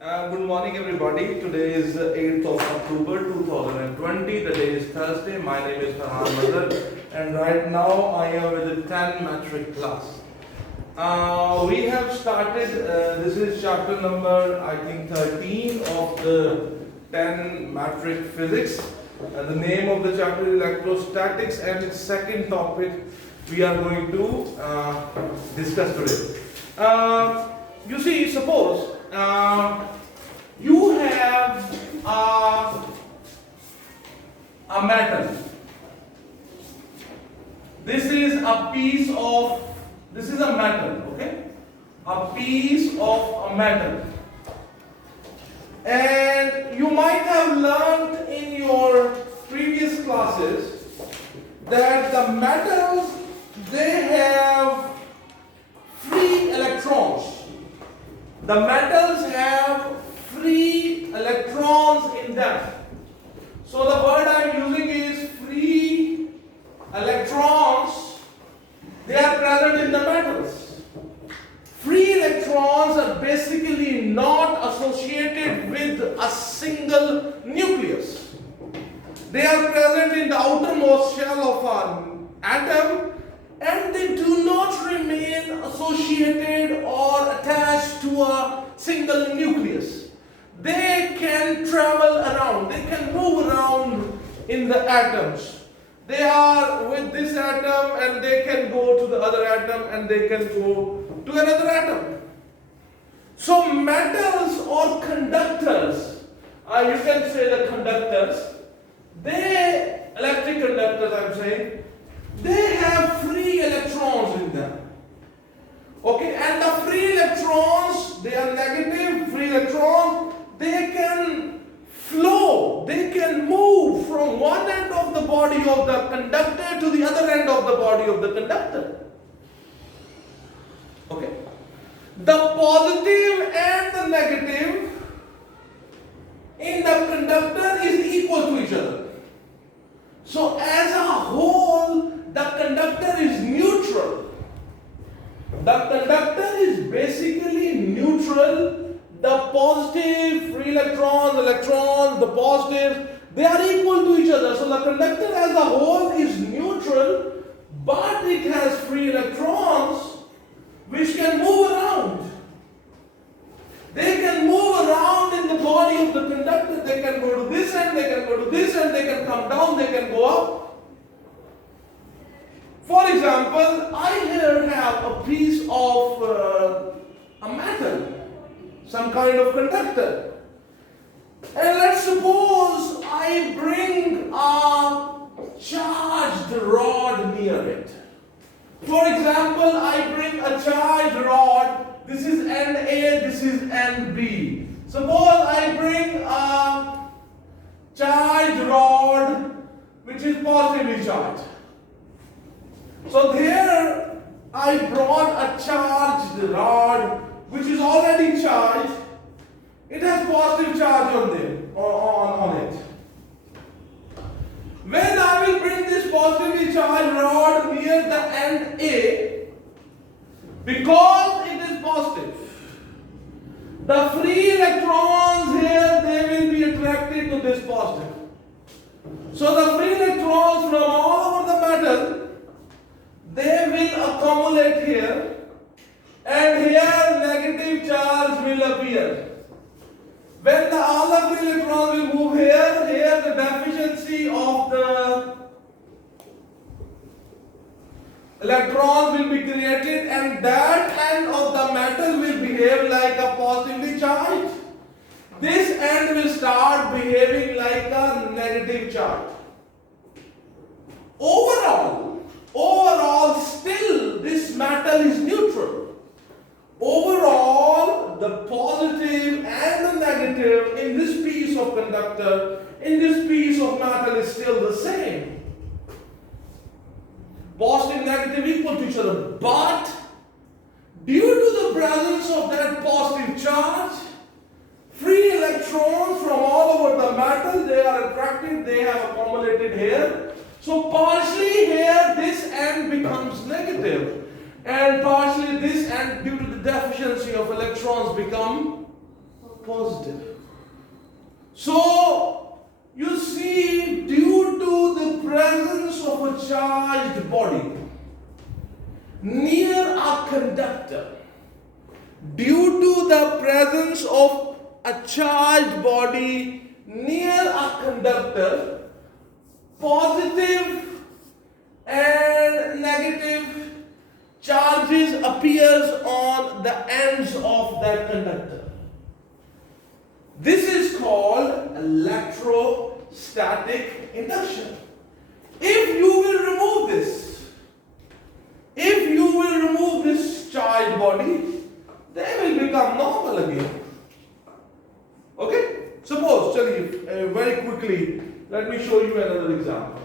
Good morning, everybody. Today is 8th of October 2020. The day is Thursday. My name is Ferhan, Mazher, and right now I am with the 10 Matric class. We have started, this is chapter number, I think, 13 of the 10 Matric physics. The name of the chapter is Electrostatics, and its second topic we are going to discuss today. You see, suppose you have a metal. This is a piece of, this is a metal, okay? A piece of a metal. And you might have learned in your previous classes that the metals, they have free electrons. The metals have free electrons in them. So the word I am using is free electrons. They are present in the metals. Free electrons are basically not associated with a single nucleus. They are present in the outermost shell of an atom, and they do not remain associated or attached to a single nucleus. They can travel around, they can move around in the atoms. They are with this atom and they can go to the other atom and they can go to another atom. So metals or conductors, you can say the conductors, they, electric conductors I am saying, they have free electrons in them. Okay, and the free electrons, they are negative free electrons, they can flow, they can move from one end of the body of the conductor to the other end of the body of the conductor. Okay. The positive and the negative in the conductor is equal to each other. So as a whole, the conductor is neutral. The conductor is basically neutral. The positive, free electrons, the positives, they are equal to each other. So the conductor as a whole is neutral, but it has free electrons which can move around. They can move around in the body of the conductor. They can go to this end, they can go to this end, they can come down, they can go up. For example, I here have a piece of a metal, some kind of conductor. And let's suppose I bring a charged rod near it. For example, I bring a charged rod. This is end A, this is end B. Suppose I bring a charged rod which is positively charged. So here I brought a charged rod which is already charged. It has positive charge on it. When I will bring this positively charged rod near the end A, because it is positive, the free electrons here, they will be attracted to this positive. So the free electrons from all over the metal, they will accumulate here, and here negative charge will appear. When all the free electrons will move here, here the deficiency of the electrons will be created, and that end of the metal will behave like a positively charged. This end will start behaving like a negative charge. Overall, still this metal is neutral. Overall, the positive and the negative in this piece of conductor, in this piece of metal is still the same. Positive and negative equal to each other. But due to the presence of that positive charge, free electrons from all over the metal, they are attracted, they have accumulated here. So partially here this end becomes negative, and partially this end due to the deficiency of electrons become positive. So you see, due to the presence of a charged body near a conductor, due to the presence of a charged body near a conductor, positive and negative charges appears on the ends of that conductor. This is called electrostatic induction. If you will remove this charged body, they will become normal again. Okay? Suppose, very quickly, let me show you another example.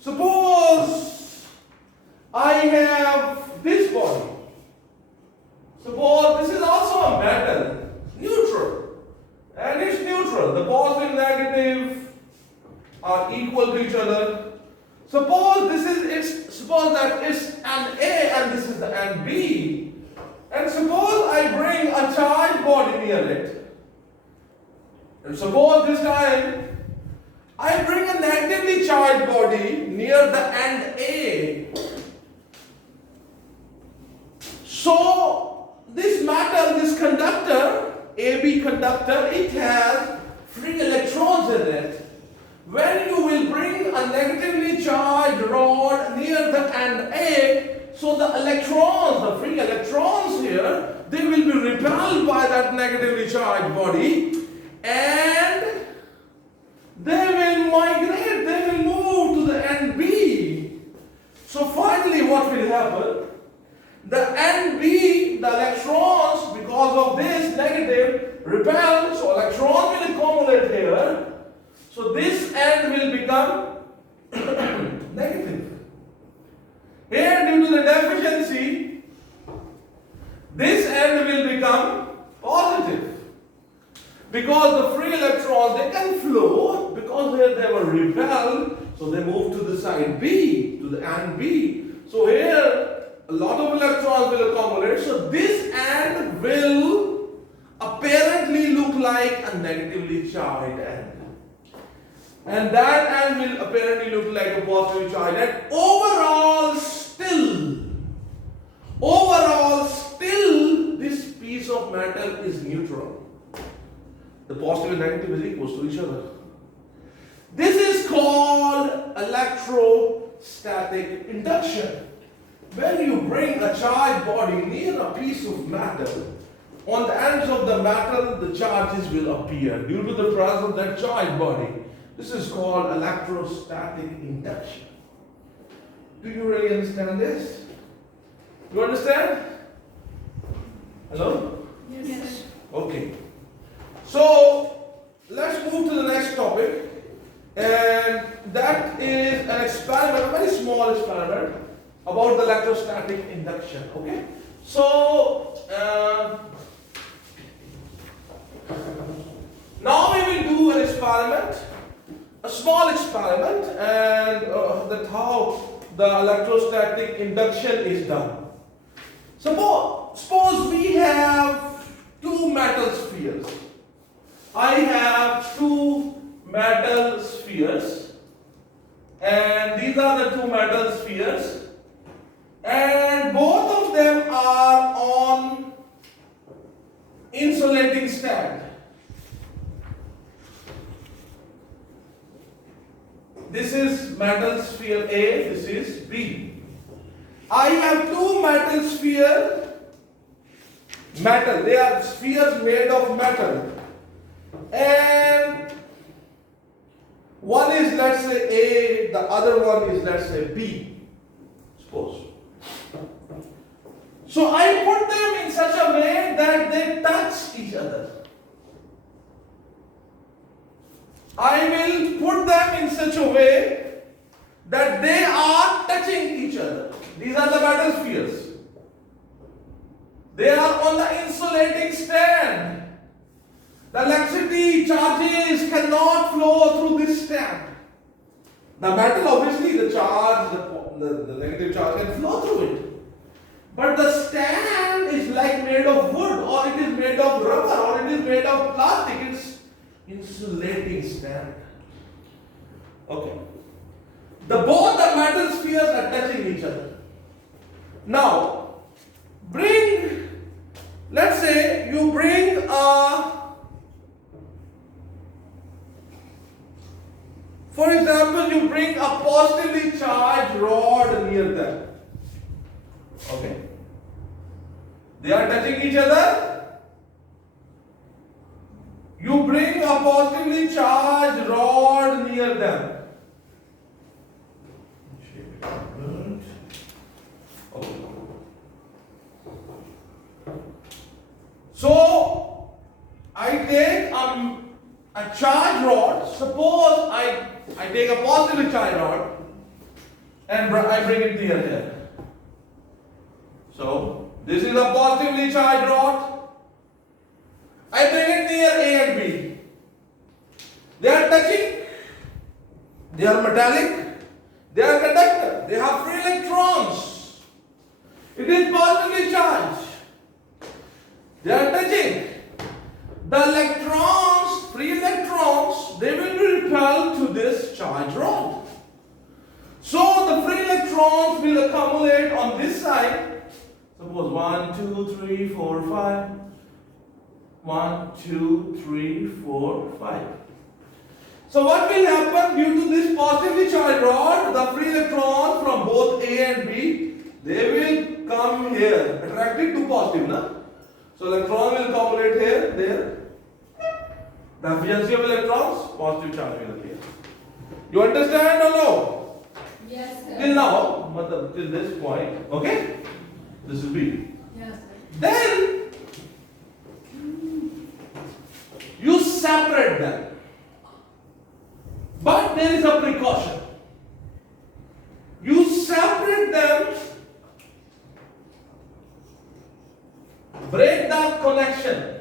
Suppose I have this body. Suppose this is also a metal, neutral. And it's neutral. The positive and negative are equal to each other. Suppose that it's an A and this is the end B. And suppose I bring a charged body near it. And suppose this time I bring a negatively charged body near the end A. So this metal, this conductor, AB conductor, it has free electrons in it. When you will bring a negatively charged rod near the end A, so the electrons, the free electrons here, they will be repelled by that negatively charged body and they will migrate, they will move to the end B. So finally what will happen? The end B, the electrons, because of this negative, repel, so electrons will accumulate here. So this end will become negative. Here, due to the deficiency, this end will become positive. Because the free electrons, they can flow, because here they were repelled, so they move to the side B, to the end B. So here, a lot of electrons will accumulate, so this end will apparently look like a negatively charged end. And that end will apparently look like a positively charged end. Overall, still, this piece of metal is neutral. The positive and negative is equal to each other. This is called electrostatic induction. When you bring a charged body near a piece of metal, on the ends of the metal, the charges will appear due to the presence of that charged body. This is called electrostatic induction. Do you really understand this? You understand? Hello? Yes. Okay. So, let's move to the next topic. And that is an experiment, a very small experiment about the electrostatic induction. Okay? So, now we will do an experiment, a small experiment, and that's how the electrostatic induction is done. Suppose we have two metal spheres. I have two metal spheres, and these are the two metal spheres, and both of them are on insulating stand. This is metal sphere A, this is B. I have two metal spheres, they are spheres made of metal, and one is, let's say, A, the other one is, let's say, B, suppose. So I put them in such a way that they touch each other. I will put them in such a way that they are touching each other. These are the metal spheres. They are on the insulating stand. The electricity charges cannot flow through this stand. The metal, obviously, the charge, the negative charge can flow through it. But the stand is like made of wood, or it is made of rubber, or it is made of plastic. It's insulating stand. Okay. Both the metal spheres are touching each other. Now, let's say you bring for example, you bring a positively charged rod near them. Okay. They are touching each other. You bring a positively charged rod near them. Okay. So I take a charged rod. Suppose I take a positively charged rod and I bring it near here. So this is a positively charged rod. I bring it near A and B. They are touching. They are metallic. They are conductor. They have free electrons. It is positively charged. They are touching. The electrons, free electrons, they will be repelled to this charged rod. So the free electrons will accumulate on this side. Suppose 1, 2, 3, 4, 5. 1, 2, 3, 4, 5. So what will happen due to this positively charged rod? The free electrons from both A and B, they will come here, attracted to positive, na? So electron will accumulate here, there. The efficiency of electrons, positive charge will appear. You understand or no? Yes, sir. Till now, till this point, okay? This will be. Yes, sir. Then you separate them. But there is a precaution. You separate them, break the connection.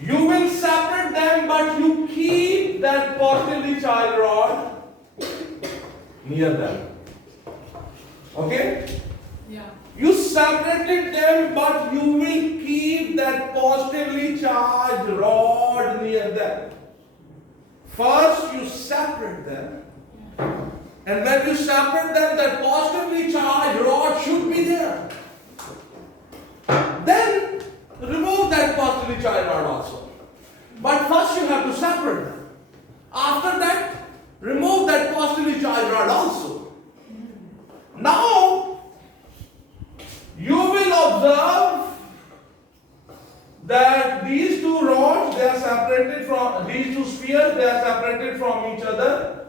You will separate them, but you keep that positively charged rod near them. Okay? Yeah. You separated them, but you will keep that positively charged rod near them. First, you separate them. And when you separate them, that positively charged rod should be there. Then, remove that positively charged rod also. But first you have to separate them. After that, remove that positively charged rod also. Now, you will observe that these two rods, they are separated from, these two spheres, they are separated from each other.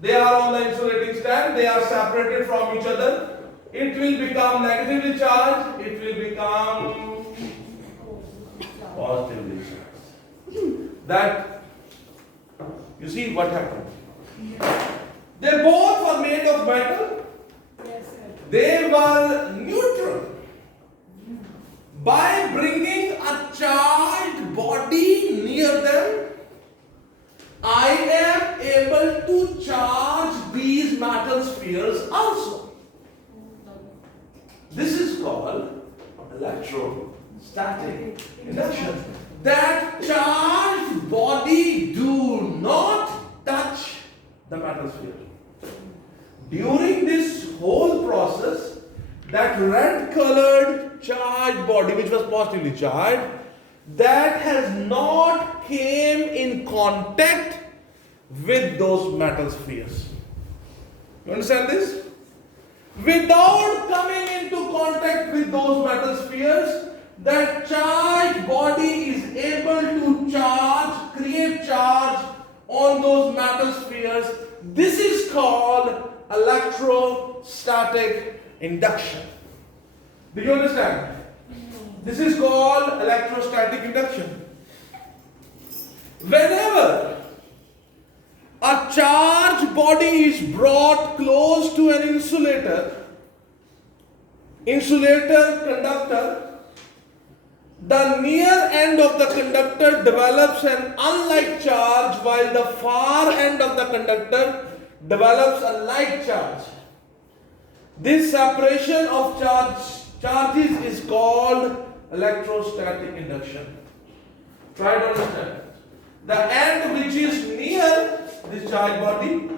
They are on the insulating stand, they are separated from each other. It will become negatively charged, it will become positively charged. That, you see what happened? They both were made of metal. Yes, sir. They were neutral. By bringing a charged body near them, I am able to charge these metal spheres also. This is called electrostatic induction. That charged body do not touch the metal sphere. During this whole process, that red colored charged body, which was positively charged, that has not came in contact with those metal spheres. You understand this? Without coming into contact with those metal spheres, that charged body is able to charge, create charge on those metal spheres. This is called electrostatic induction. Do you understand? This is called electrostatic induction. Whenever a charged body is brought close to an insulator, conductor, The near end of the conductor develops an unlike charge while the far end of the conductor develops a like charge. This separation of charges is called electrostatic induction. Try to understand. The end which is near this charge body,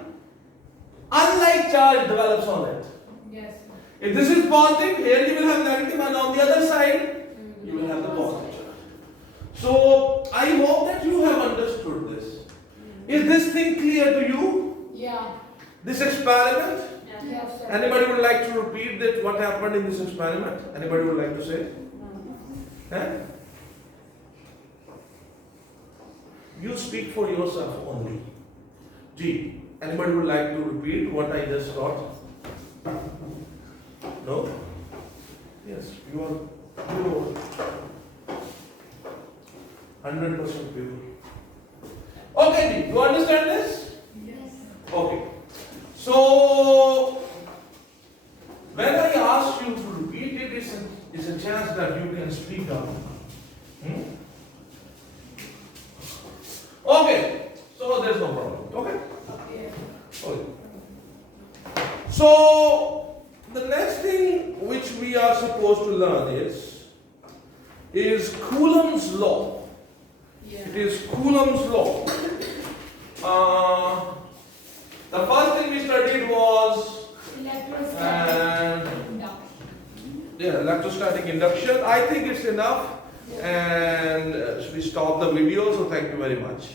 unlike charge develops on it. Yes. If this is positive, here you will have negative, and on the other side, you will have the positive charge. So, I hope that you have understood this. Is this thing clear to you? Yeah. This experiment? Yes, sir. Anybody would like to repeat that what happened in this experiment? Anybody would like to say? Huh? You speak for yourself only. G. Anybody would like to repeat what I just taught? No? Yes, you are pure. 100% pure. Okay, G. You understand this? Yes. Okay. So, when I ask you to repeat it, it's a chance that you can speak up. Okay. So, there's no problem. Okay? Okay. Okay. So, the next thing which we are supposed to learn is Coulomb's law. Yeah. It is Coulomb's law. The first thing we studied was Electrostatic induction. electrostatic induction. I think it's enough, and we stop the video. So thank you very much.